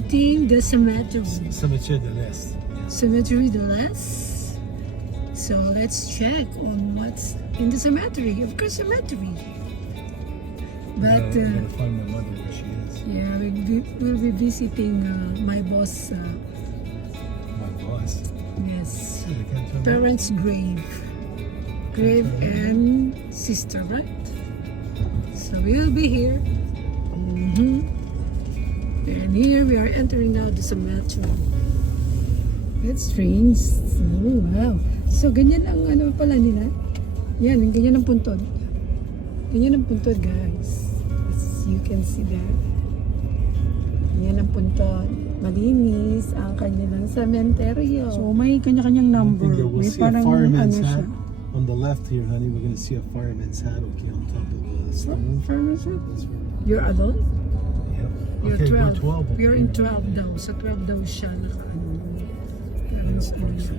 the cemetery. Cimetière de l'Est. Cemetery de l'Est. So let's check on what's in the cemetery. Of course, cemetery. But I'm uh, find my mother where she is. yeah, we'll be, we'll be visiting uh, my boss. Uh, My boss. yes, I can't tell me. parents' grave, grave and sister, right? So we'll be here. hmm And here we are entering now the cemetery. That's strange. Oh, wow. So, ganyan ang ano pala nila. Yan, ganyan ang puntod. Ganyan ang puntod, guys. As you can see that. Yan ang puntod. Malinis ang kanilang cementerio. So, may kanya-kanyang I number. think we'll May see a parang fireman's ano siya. hat. On the left here, honey, we're gonna see a fireman's hat, okay, on top of the stone. Fireman's hat? You're alone? You're Okay, 12. we're 12. okay. You're in 12 daw. Sa 12 daw siya naka ano. Parents siya.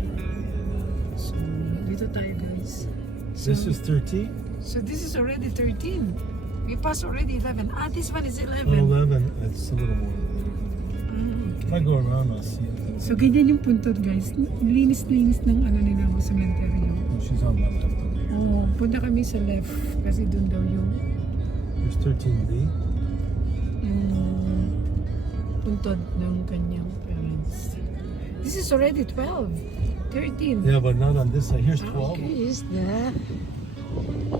So, dito tayo guys. So, This is 13? so this is already 13. We passed already 11. Ah, this one is 11. Oh, 11. It's a little more. Ah, If I go around, I'll see it. So, ganyan yung puntod guys. Linis-linis ng ano nila mo cemetery. Oh, she's on my left. Oh, punta kami sa left kasi doon daw yung There's 13B. Puntod ng kanyang parents. This is already 12. 13. Yeah, but not on this side. Here's 12. Okay, is the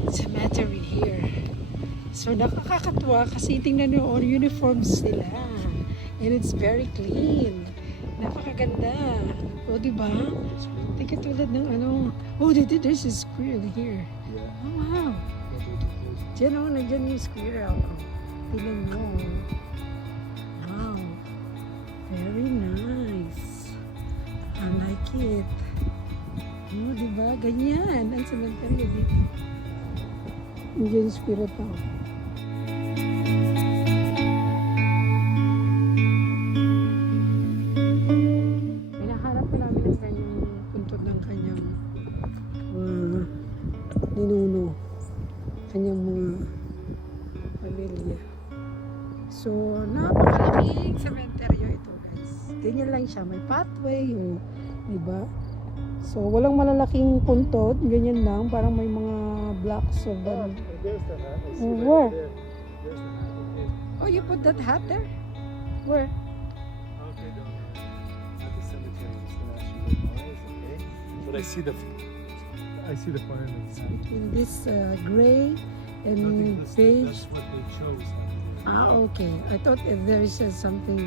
cemetery here. So nakakakatuwa kasi tingnan nyo all uniforms sila. And it's very clean. Napakaganda. O di ba? Di katulad ng ano. Oh, they did- there's a squirrel here. Yeah. Oh, wow. Diyan oh, nandyan yung squirrel. Tingnan mo. Very nice. I like it. Oh, di ba? Ganyan. Ang cemetery dito. Yung spirit oh. Hinahanap pa namin ang kanyang puntod ng kanyang uh, ninuno. Kanyang mga pamilya. So, napakalamig cementerio ito. Ganyan lang siya. May pathway. O, diba? So, walang malalaking puntod. Ganyan lang. Parang may mga blocks of hat. I see that Where? Oh, you put that hat there? Where? Okay, don't At the cemetery, just gonna what mine is, okay? But I see the, I see the fireman's hat. In this uh, gray I and think that's, beige. that's what they chose. Ah, okay. I thought if there is uh, something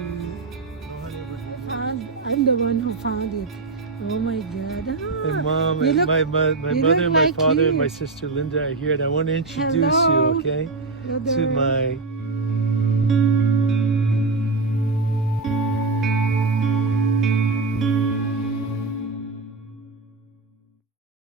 I'm the one who found it. Oh my God. Ah, my mom, and look, my, my, my mother, and my like father, you. and my sister Linda are here, and I want to introduce Hello. you, okay, to my.